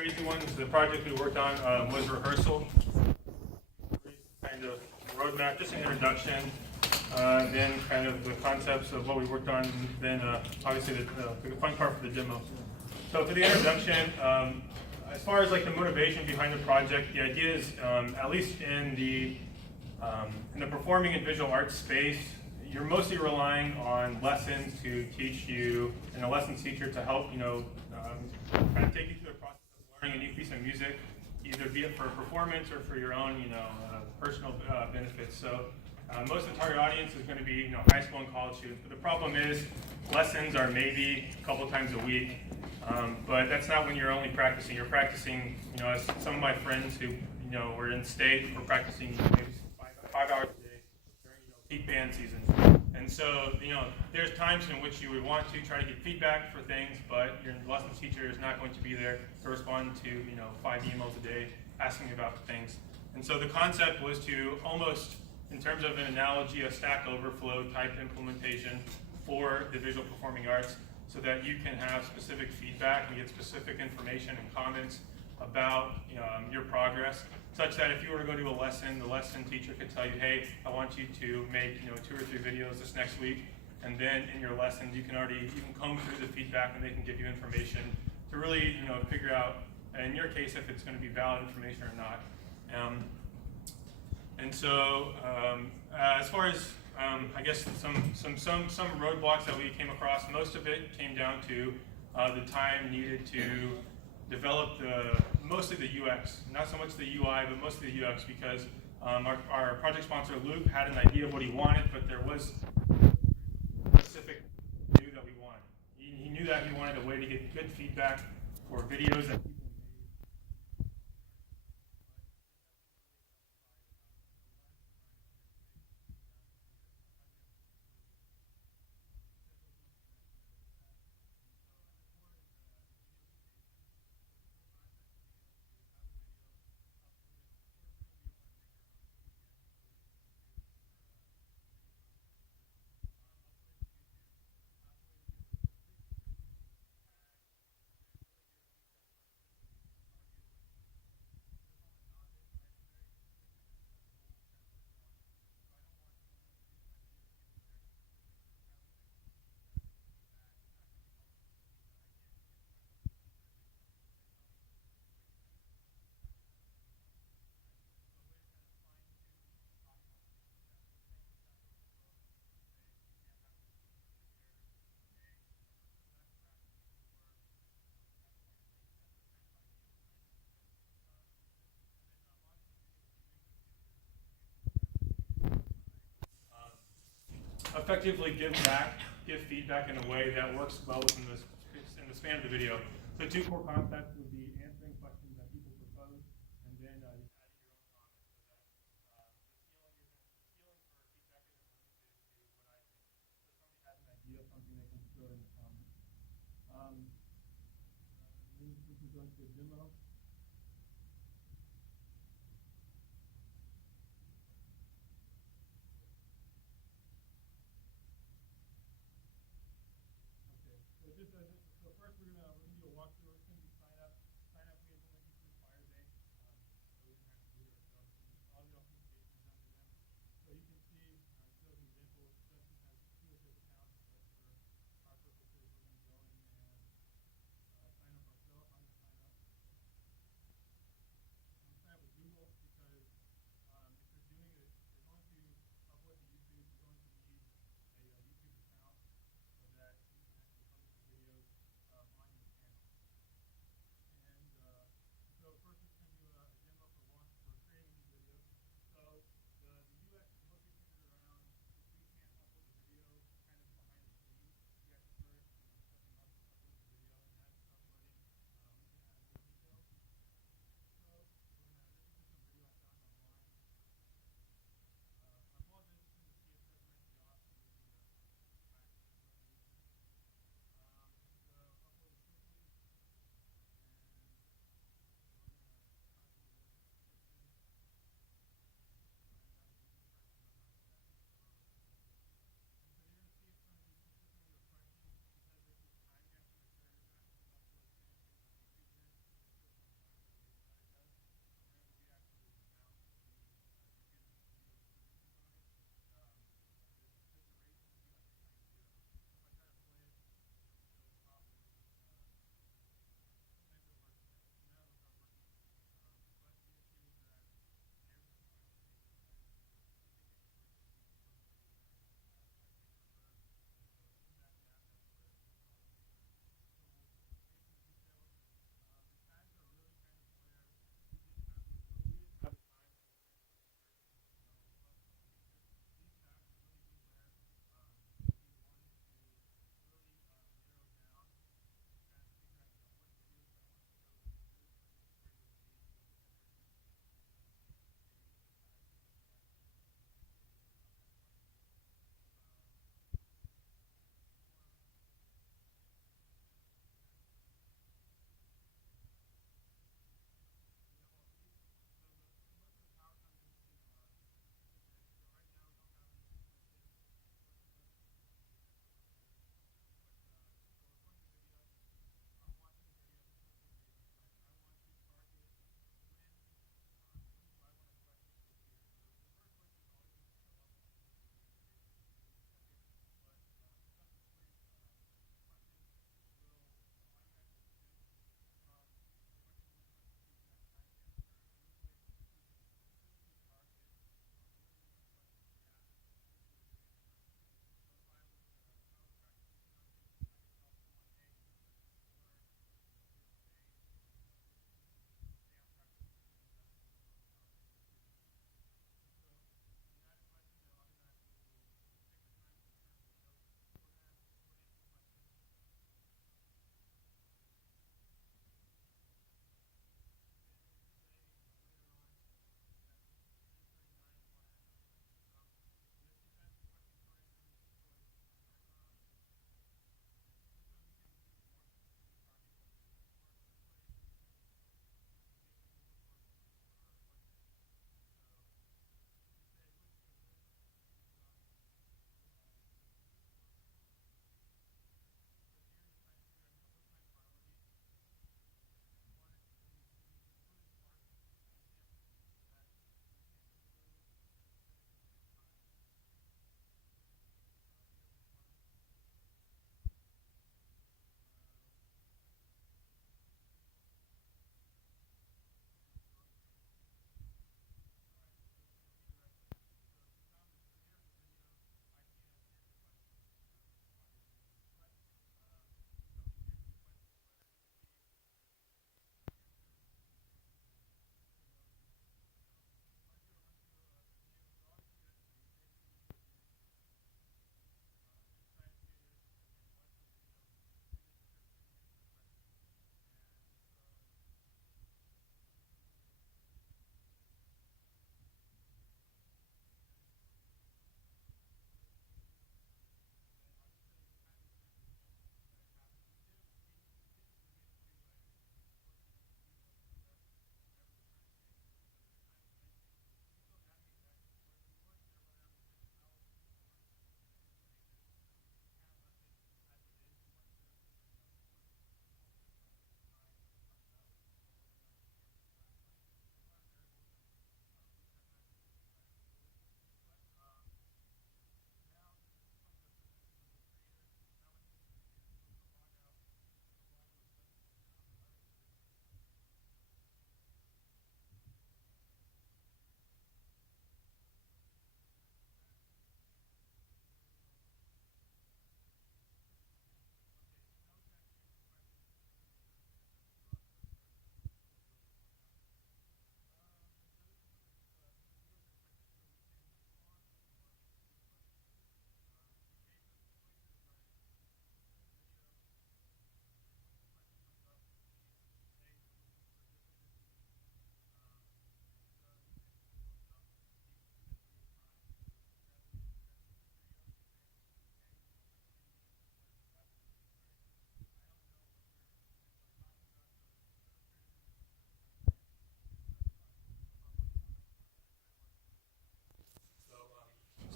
crazy ones. The project we worked on was rehearsal. Kind of roadmap, just an introduction, then kind of the concepts of what we worked on, then obviously the fun part for the demo. So for the introduction, as far as like the motivation behind the project, the idea is, at least in the performing and visual arts space, you're mostly relying on lessons to teach you, and a lessons teacher to help, kind of take you through the process of learning a new piece of music, either be it for performance or for your own, personal benefits. So most of the target audience is going to be, high school and college students. But the problem is, lessons are maybe a couple times a week, but that's not when you're only practicing. You're practicing, as some of my friends who, were in state, were practicing maybe 5 hours a day during, peak band season. And so, there's times in which you would want to try to get feedback for things, but your lessons teacher is not going to be there to respond to, 5 emails a day asking about things. And so the concept was to almost, in terms of an analogy, a Stack Overflow type implementation for the visual performing arts, so that you can have specific feedback and get specific information and comments about your progress, such that if you were to go to a lesson, the lesson teacher could tell you, hey, I want you to make 2 or 3 videos this next week, and then in your lessons you can comb through the feedback and they can give you information to really figure out, in your case, if it's going to be valid information or not. And so as far as I guess some roadblocks that we came across, most of it came down to the time needed to develop mostly the UX, not so much the UI, but mostly the UX, because our project sponsor Luke had an idea of what he wanted, but there was specific knew that we wanted. He knew that he wanted a way to get good feedback for videos that people effectively give feedback in a way that works well within the span of the video. So 2 core concepts would be answering questions that people propose, and then adding your own comments, so that the ceiling for feedback isn't limited to what I think. So if somebody has an idea of something, they can throw it in the comments. Then we can go into a demo. So first we're gonna do a walkthrough. It's gonna be sign up. Sign up. We implement you through Firebase, so we don't have to do it ourselves. All the authentication is done to them. So you can see, shows an example. Justin has 2 of his accounts, but for our purposes, we're gonna go in and sign up ourselves. I'm gonna sign up.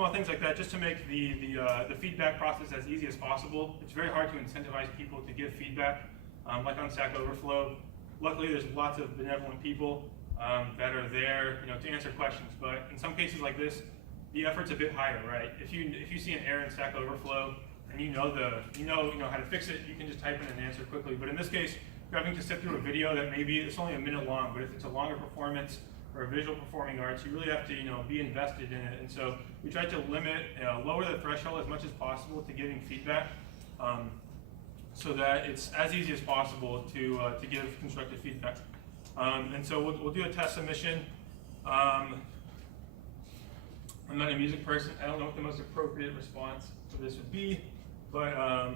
small things like that, just to make the feedback process as easy as possible. It's very hard to incentivize people to give feedback, like on Stack Overflow. Luckily, there's lots of benevolent people that are there, to answer questions. But in some cases like this, the effort's a bit higher, right? If you see an error in Stack Overflow and you know how to fix it, you can just type in an answer quickly. But in this case, you're having to sit through a video that maybe it's only a minute long, but if it's a longer performance or visual performing arts, you really have to be invested in it. And so we try to lower the threshold as much as possible to giving feedback, so that it's as easy as possible to give constructive feedback. And so we'll do a test submission. I'm not a music person. I don't know what the most appropriate response for this would be, but I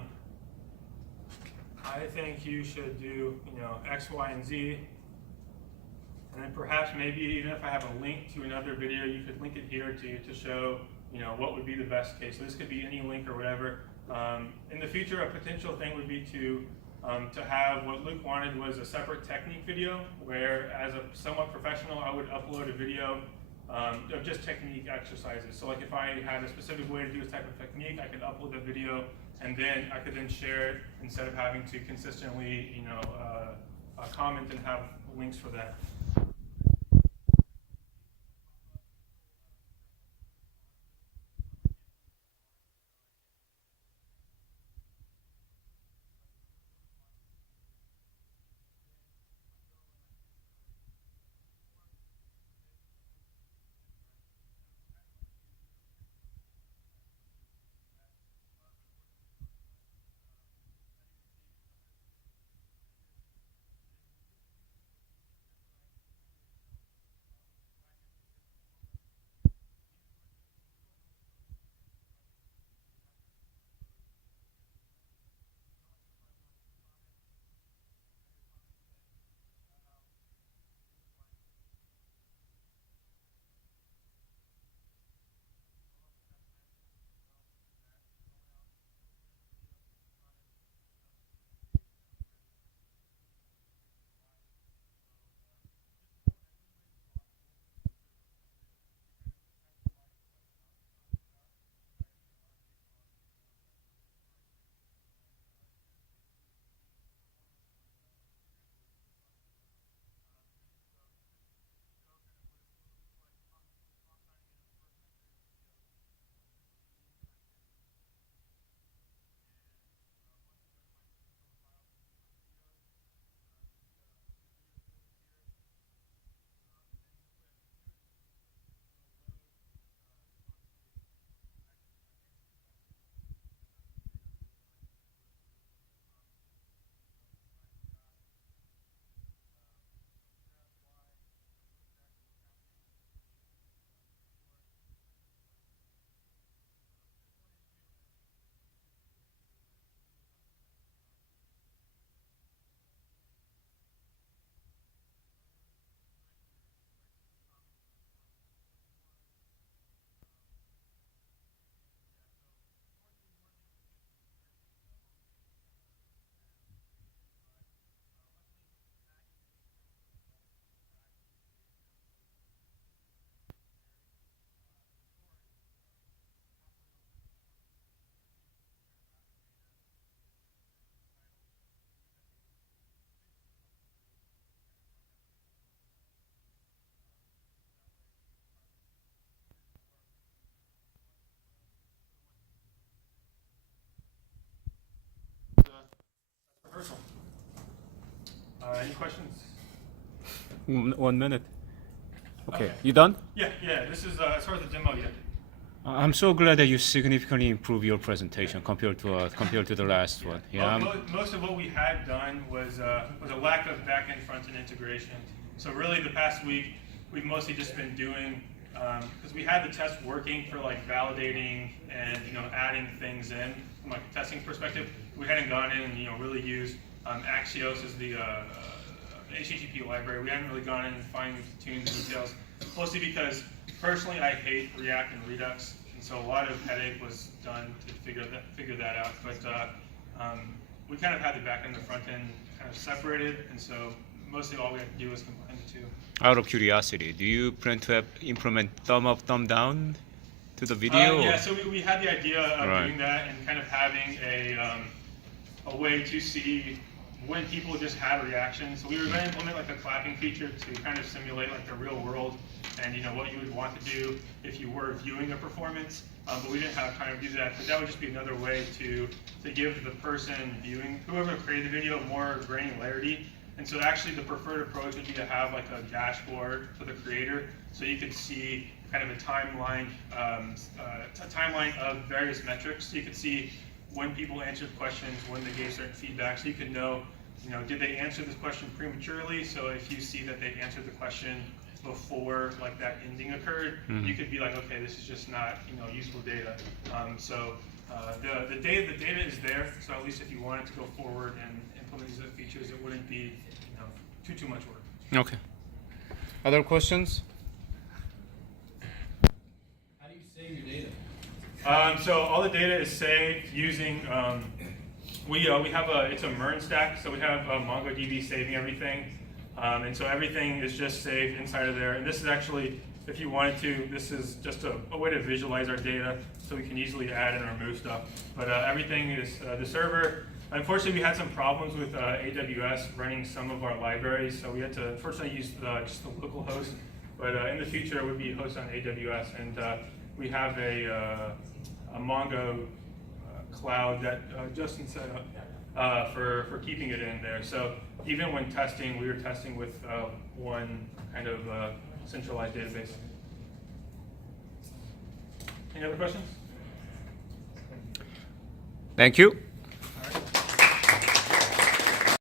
think you should do X, Y, and Z. And then perhaps maybe even if I have a link to another video, you could link it here to show what would be the best case. So this could be any link or whatever. In the future, a potential thing would be to have what Luke wanted was a separate technique video, where as a somewhat professional, I would upload a video of just technique exercises. So like if I had a specific way to do this type of technique, I could upload the video and then I could then share it instead of having to consistently comment and have links for that. Rehearsal. Any questions? 1 minute. Okay, Okay. you done? Yeah. This is as far as the demo. Yeah. I'm so glad that you significantly improved your presentation compared to the last one. Yeah. Most of what we had done was a lack of back-end, front-end integration. So really, the past week we've mostly just been doing because we had the test working for like validating and adding things in from like a testing perspective. We hadn't gone in and really used Axios as the HTTP library. We hadn't really gone in and fine-tuned the details, mostly because personally I hate React and Redux, and so a lot of headache was done to figure that out. But we kind of had the back end and the front end kind of separated, and so mostly all we had to do was combine the two. Out of curiosity, do you plan to implement thumb up, thumb down to the video? Yeah, so we had the idea of Right. doing that and kind of having a way to see when people just had reactions. So we were going to implement like a clapping feature to kind of simulate like the real world and what you would want to do if you were viewing a performance. But we didn't have time to do that. But that would just be another way to give the person viewing, whoever created the video, more granularity. And so actually the preferred approach would be to have like a dashboard for the creator, so you could see kind of a timeline of various metrics. So you could see when people answered questions, when they gave certain feedback, so you could know, did they answer this question prematurely? So if you see that they answered the question before like that ending occurred, you could be like, okay, this is just not useful data. The data is there, so at least if you wanted to go forward and implement these features, it wouldn't be too much work. Okay. Other questions? How do you save your data? So all the data is saved using we have it's a MERN stack, so we have MongoDB saving everything, and so everything is just saved inside of there. And this is actually, if you wanted to, this is just a way to visualize our data, so we can easily add and remove stuff. But everything is the server. Unfortunately, we had some problems with AWS running some of our libraries, so we had to unfortunately use just the local host. But in the future, it would be hosted on AWS, and we have a Mongo cloud that Justin set up for keeping it in there. So even when testing, we were testing with one kind of centralized database. Any other questions? Thank you.